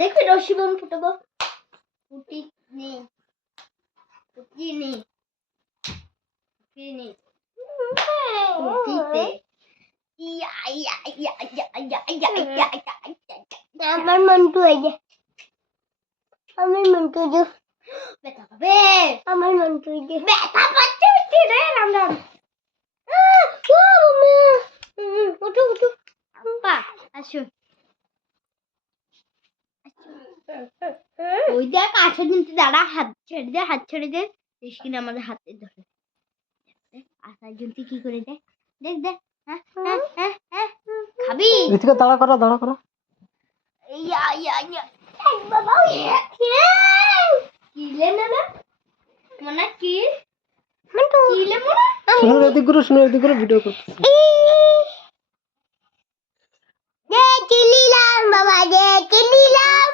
দেখবি রশি বম ফুটাবো ফুটি নেই ফুটি নেই ফুটি নেই ফুটিতে আমার মন্টু এই যে আমার মন্টু যে বেটা পাবে আমার মন্টু যে বেটা পাচ্ছে উঠে রে রাম রাম ও মামা উঠো উঠো আপা আসো ওই দেখ আসো কিন্তু দাঁড়া হাত ছেড়ে দে দেখ কিনা আমাদের হাতে ধরে আসার জন্য কি করে দেখ দেখ দেখ খাবি ঋতিকা দাঁড়া করো ইয়া ইয়া ইয়া বাবা কি লে না মনে কি কি লে মনে শুনো এদিক করে ভিডিও করতেছি দে চিলিলাম বাবা দে চিলিলাম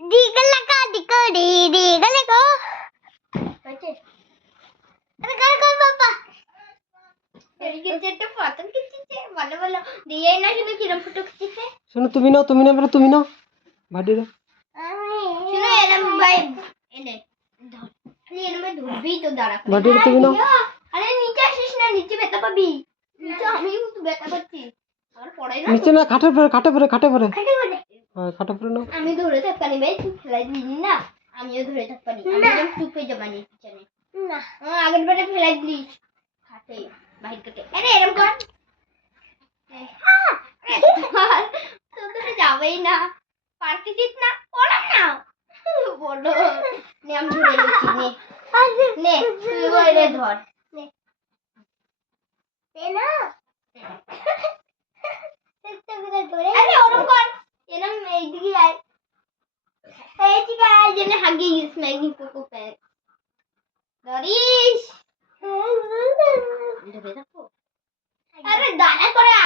দিগলা কা দিকড়ি দিগলে কো হইছে আরে গাল কর বাবা এদিকে যেটা পাতন কিচ্ছে ভালো ভালো দিয়ে না শুধু কিরম ফটো কিচ্ছে শুনো তুমি নাও ভাডি রে শুনো এরম ভাই এনে ধর এরম ধরবি তো দাঁড়া ভাডি রে তুমি নাও আরে নিচে আসিস না নিচে ব্যথা পাবি নিচে আমিও তো ব্যথা পাচ্ছি আর পড়াই না নিচে না খাটে পড়ে খাটে বলে হ্যাঁ খাটে পড়ে নাও আমি ধরে থাকপানি ভাই তুই ফেলাই দিলি না আমিও ধরে থাকপানি আমি একদম চুপে যাবানি পিছনে না আগের বারে ফেলাই দিলি খাটে বাহির কাটে আরে এরকম কর তো তো যাবেই না পারতে দিত না পড়া না বলো নে আমি ধরে নিচ্ছি নে তুই ওরে ধর নে না আরে ওরকম কর এরকম এইদিকে আয় এইদিকে আয় জেনে হাগি গিস ম্যাগনি কোকো প্যাক দরিস ধরে রাখো আরে দানা করা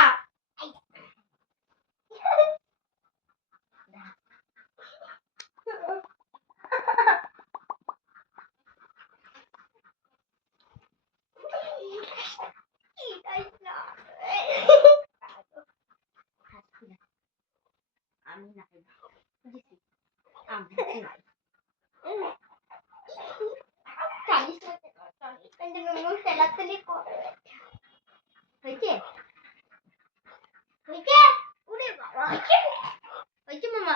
আমি না মামা